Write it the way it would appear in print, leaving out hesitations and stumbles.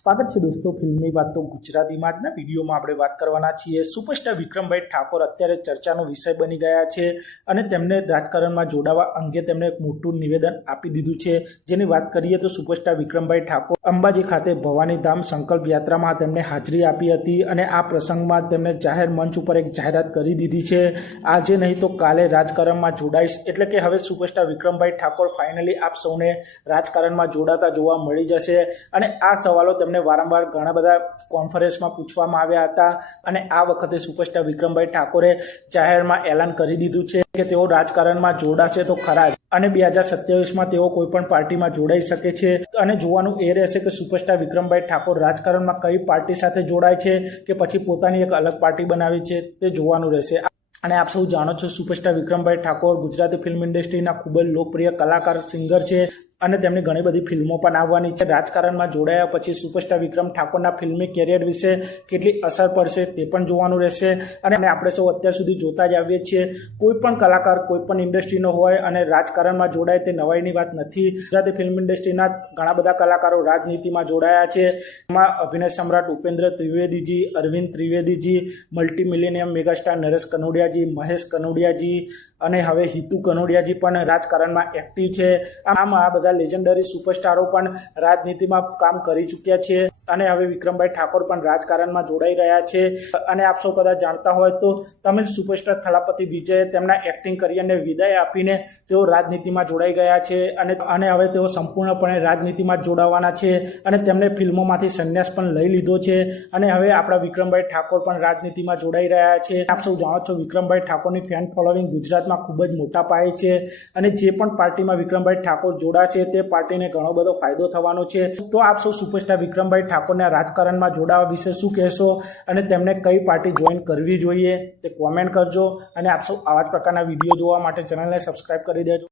સ્વાગત છે દોસ્તો ફિલ્મની વાત તો ગુજરાતીમાં આજના વિડીયોમાં આપણે વાત કરવાના છીએ। સુપરસ્ટાર વિક્રમભાઈ ઠાકોર અત્યારે ચર્ચાનો વિષય બની ગયા છે અને તેમને રાજકારણમાં જોડાવા અંગે તેમણે એક મોટું નિવેદન આપી દીધું છે। જેની વાત કરીએ તો સુપરસ્ટાર વિક્રમભાઈ ઠાકોર અંબાજી ખાતે ભવાની ધામ સંકલ્પ યાત્રામાં તેમને હાજરી આપી હતી અને આ પ્રસંગમાં તેમણે જાહેર મંચ ઉપર એક જાહેરાત કરી દીધી છે। આજે નહીં તો કાલે રાજકારણમાં જોડાઈશ, એટલે કે હવે સુપરસ્ટાર વિક્રમભાઈ ઠાકોર ફાઇનલી આપ સૌને રાજકારણમાં જોડાતા જોવા મળી જશે। અને આ સવાલો તેમને વારંવાર ઘણા બધા કોન્ફરન્સમાં પૂછવામાં આવ્યા હતા અને આ વખતે સુપરસ્ટાર વિક્રમભાઈ ઠાકોરે જાહેરમાં એલાન કરી દીધું છે કે તેઓ રાજકારણમાં જોડાશે તો ખરા જ અને 2027માં તેઓ કોઈ પણ પાર્ટીમાં જોડાઈ શકે છે। અને જોવાનું એ રહેશે કે સુપરસ્ટાર વિક્રમભાઈ ઠાકોર રાજકારણમાં કઈ પાર્ટી સાથે જોડાય છે કે પછી પોતાની એક અલગ પાર્ટી બનાવી છે તે જોવાનું રહેશે। અને આપ સૌ જાણો છો સુપરસ્ટાર વિક્રમભાઈ ઠાકોર ગુજરાતી ફિલ્મ ઇન્ડસ્ટ્રીના ખૂબ જ લોકપ્રિય કલાકાર સિંગર છે અને તેમની ઘણી બધી ફિલ્મો પણ આવવાની છે। રાજકારણમાં જોડાયા પછી સુપરસ્ટાર વિક્રમ ઠાકોરના ફિલ્મી કેરિયર વિશે કેટલી અસર પડશે તે પણ જોવાનું રહેશે। અને આપણે સૌ અત્યાર સુધી જોતા જ આવીએ છીએ, કોઈ પણ કલાકાર કોઈ પણ ઇન્ડસ્ટ્રીનો હોય અને રાજકારણમાં જોડાય તે નવાઈની વાત નથી। ગુજરાતી ફિલ્મ ઇન્ડસ્ટ્રીના ઘણા બધા કલાકારો રાજનીતિમાં જોડાયા છે। એમાં અભિનય સમ્રાટ Upendra Trivedi ji, Arvind Trivedi ji, multi millennium megastar Naresh Kanodia ji, Mahesh Kanodia ji અને હવે હિતુ કનોડિયાજી પણ રાજકારણમાં એક્ટિવ છે। આમ આ બધા લેજેન્ડરી સુપરસ્ટારો પણ રાજનીતિમાં કામ કરી ચૂક્યા છે અને હવે વિક્રમભાઈ ઠાકોર પણ રાજકારણમાં જોડાઈ રહ્યા છે। અને આપ સૌ કદાચ જાણતા હોય તો તમિલ સુપરસ્ટાર થલાપતિ વિજયે તેમના એક્ટિંગ કરિયરને વિદાય આપીને તેઓ રાજનીતિમાં જોડાઈ ગયા છે અને હવે તેઓ સંપૂર્ણપણે રાજનીતિમાં જોડાવાના છે અને તેમને ફિલ્મોમાંથી સંન્યાસ પણ લઈ લીધો છે અને હવે આપણા વિક્રમભાઈ ઠાકોર પણ રાજનીતિમાં જોડાઈ રહ્યા છે। આપ સૌ જાણો છો વિક્રમભાઈ ઠાકોરની ફેન ફોલોઈંગ ગુજરાતમાં ખૂબ જ મોટા પાયે છે અને જે પણ પાર્ટીમાં વિક્રમભાઈ ઠાકોર જોડાશે તે પાર્ટીને ઘણો બધો ફાયદો થવાનો છે। તો આપ સૌ સુપરસ્ટાર વિક્રમભાઈ ઠાકોરને રાજકારણમાં જોડાવા વિશે શું કહેશો અને તેમને કઈ પાર્ટી જોઈન કરવી જોઈએ તે કોમેન્ટ કરજો અને આપ સૌ આવા જ પ્રકારના વિડીયો જોવા માટે ચેનલને સબસ્ક્રાઇબ કરી દેજો।